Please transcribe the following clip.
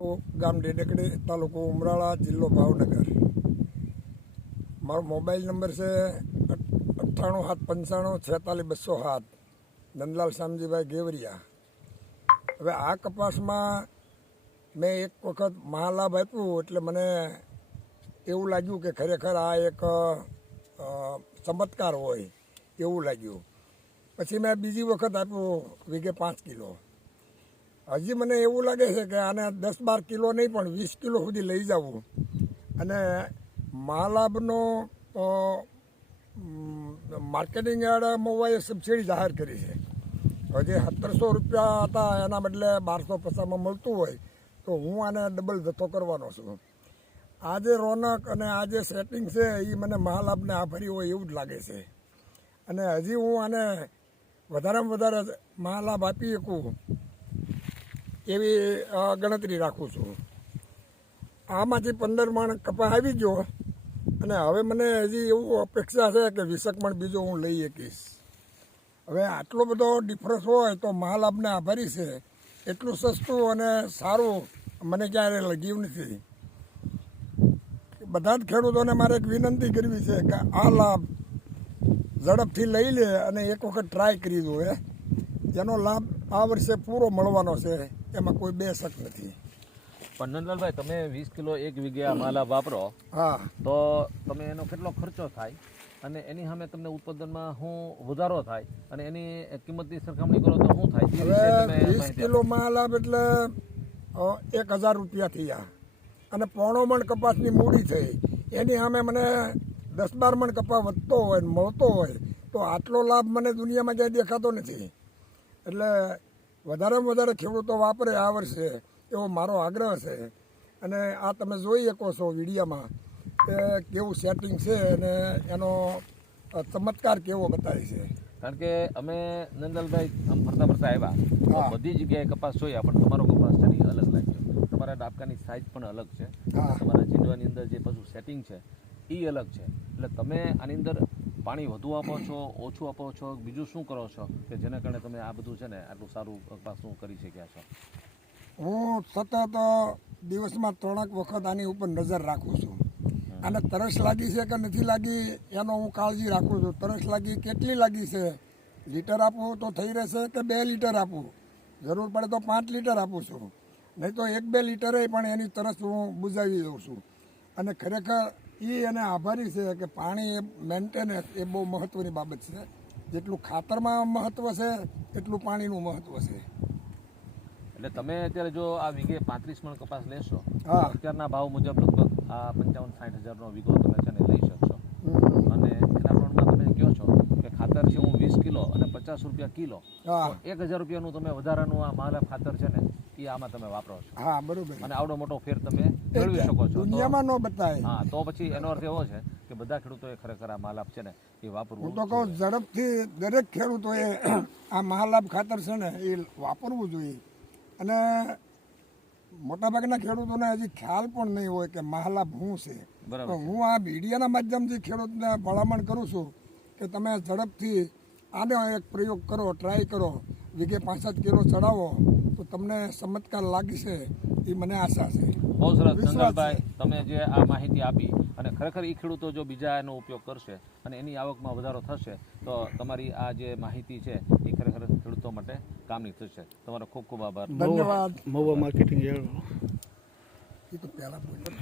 ગામ ડેડકડી, તાલુકો ઉમરાળા, જિલ્લો ભાવનગર. મારો મોબાઈલ નંબર છે 9875546207. નંદલાલ શામજીભાઈ ગેવરિયા. હવે આ કપાસમાં મેં એક વખત મહાલાભ આપ્યું એટલે મને એવું લાગ્યું કે ખરેખર આ એક ચમત્કાર હોય એવું લાગ્યું. પછી મેં બીજી વખત આપ્યું વીઘે 5 કિલો. હજી મને એવું લાગે છે કે આને 10-12 કિલો નહીં પણ 20 કિલો સુધી લઈ જવું. અને મહાલાભનો માર્કેટિંગ યાર્ડ મોવાએ સબસિડી જાહેર કરી છે. હજી 1700 રૂપિયા હતા એના બદલે 1250માં મળતું હોય તો હું આને ડબલ જથ્થો કરવાનો છું. આ જે રોનક અને આ જે સેટિંગ છે એ મને મહાલાભને આભારી હોય એવું જ લાગે છે. અને હજી હું આને વધારેમાં વધારે મહાલાભ આપી શકું એવી ગણતરી રાખું છું. આમાંથી 15 મણ કપા આવી ગયો અને હવે મને હજી એવું અપેક્ષા છે કે 20 મણ બીજો હું લઈ શકીશ. હવે આટલો બધો ડિફરન્સ હોય તો મહાલાભને આભારી છે. એટલું સસ્તું અને સારું મને ક્યારે લગ્યું નથી. બધા જ ખેડૂતોને મારે એક વિનંતી કરવી છે કે આ લાભ ઝડપથી લઈ લે અને એક વખત ટ્રાય કરી દો. એનો લાભ આ વર્ષે પૂરો મળવાનો છે, એમાં કોઈ બે શક નથી. પણ નંદલાલભાઈ, તમે 20 કિલો એક વીઘે મહાલાભ વાપરો, હા, તો તમે એનો કેટલો ખર્ચો થાય અને એની સામે તમને ઉત્પાદનમાં શું વધારો થાય અને એની કિંમતની સરખામણી કરો તો શું થાય? હવે 20 કિલો મહાલાભ એટલે 1000 રૂપિયા થયા અને 1.5 મણ કપાસની મૂડી થઈ. એની સામે મને 10-12 મણ કપાસ વધતો હોય ને મળતો હોય તો આટલો લાભ મને દુનિયામાં ક્યાંય દેખાતો નથી. એટલે વધારેમાં વધારે ખેડૂતો વાપરે આ વર્ષે એવો મારો આગ્રહ છે. અને આ તમે જોઈ શકો છો વિડીયામાં કે કેવું સેટિંગ છે અને એનો ચમત્કાર કેવો બતાવે છે. કારણ કે અમે નંદલાલભાઈ આમ ફરતા ફરતા આવ્યા તો બધી જગ્યાએ કપાસ જોયા, પણ તમારો કપાસ છે ને અલગ લાગ્યો. તમારા ડાબકાની સાઇઝ પણ અલગ છે, તમારા જીંડવાની અંદર જે પાછું સેટિંગ છે એ અલગ છે. એટલે તમે આની અંદર પાણી વધુ આપો છો, ઓછું આપો છો, બીજું શું કરો છો કે જેના કારણે તમે આ બધું છે ને આટલું સારું કપાસનું કરી શક્યા છો? હું સતત દિવસમાં 3 વખત આની ઉપર નજર રાખું છું. આને તરસ લાગી છે કે નથી લાગી એનો હું કાળજી રાખું છું. તરસ લાગી કેટલી લાગી છે, લીટર આપવું તો થઈ રહેશે કે 2 લીટર આપવું, જરૂર પડે તો 5 લીટર આપું છું, નહીં તો 1-2 લીટરે પણ એની તરસ હું બુઝાવી દઉં છું. અને ખરેખર એ એને આભારી છે કે પાણી મેન્ટેનન્સ એ બહુ મહત્ત્વની બાબત છે. જેટલું ખાતરમાં મહત્ત્વ છે એટલું પાણીનું મહત્ત્વ છે. એટલે તમે અત્યારે જો આ વીઘે 35 મણ કપાસ લેશો, અત્યારના ભાવ મુજબ લગભગ આ 55-60 હજારનો વીઘો તમે છે ને લઈ શકશો. અને એના પ્રમાણમાં તમે કહો છો કે ખાતર છે હું 20 કિલો અને 50 રૂપિયા કિલો, 1000 રૂપિયાનું તમે વધારાનું આ મહાલાભ ખાતર છે ને એ આમાં તમે વાપરો છો. હા, બરોબર. અને આવડો મોટો ફેર તમે મેળવી શકો છો. દુનિયામાં ન બતાય. હા, તો પછી એનો અર્થ એવો છે કે બધા ખેડૂતોએ ખરેખર આ મહાલાભ છે ને એ વાપરવું. હું તો કહું ઝડપથી દરેક ખેડૂતોએ આ મહાલાભ ખાતર છે ને એ વાપરવું જોઈએ. અને મોટાભાગના ખેડૂતોને હજી ખ્યાલ પણ નહીં હોય કે મહાલાભ શું છે. તો હું આ મીડિયાના માધ્યમથી ખેડૂતને ભલામણ કરું છું કે તમે ઝડપથી આનો એક પ્રયોગ કરો, ટ્રાય કરો. વીઘે 5-7 કિલો ચડાવો તો તમને ચમત્કાર લાગશે એ મને આશા છે. બહુ સરસ નંદલાલભાઈ, તમે જે આ માહિતી આપી અને ખરેખર એ ખેડૂતો જો બીજા એનો ઉપયોગ કરશે અને એની આવકમાં વધારો થશે તો તમારી આ જે માહિતી છે એ ખરેખર ખેડૂતો માટે કામની થશે. તમારો ખૂબ ખૂબ આભાર. ધન્યવાદ. Mahuva marketing yard. એ તો પહેલા બોલ્યો.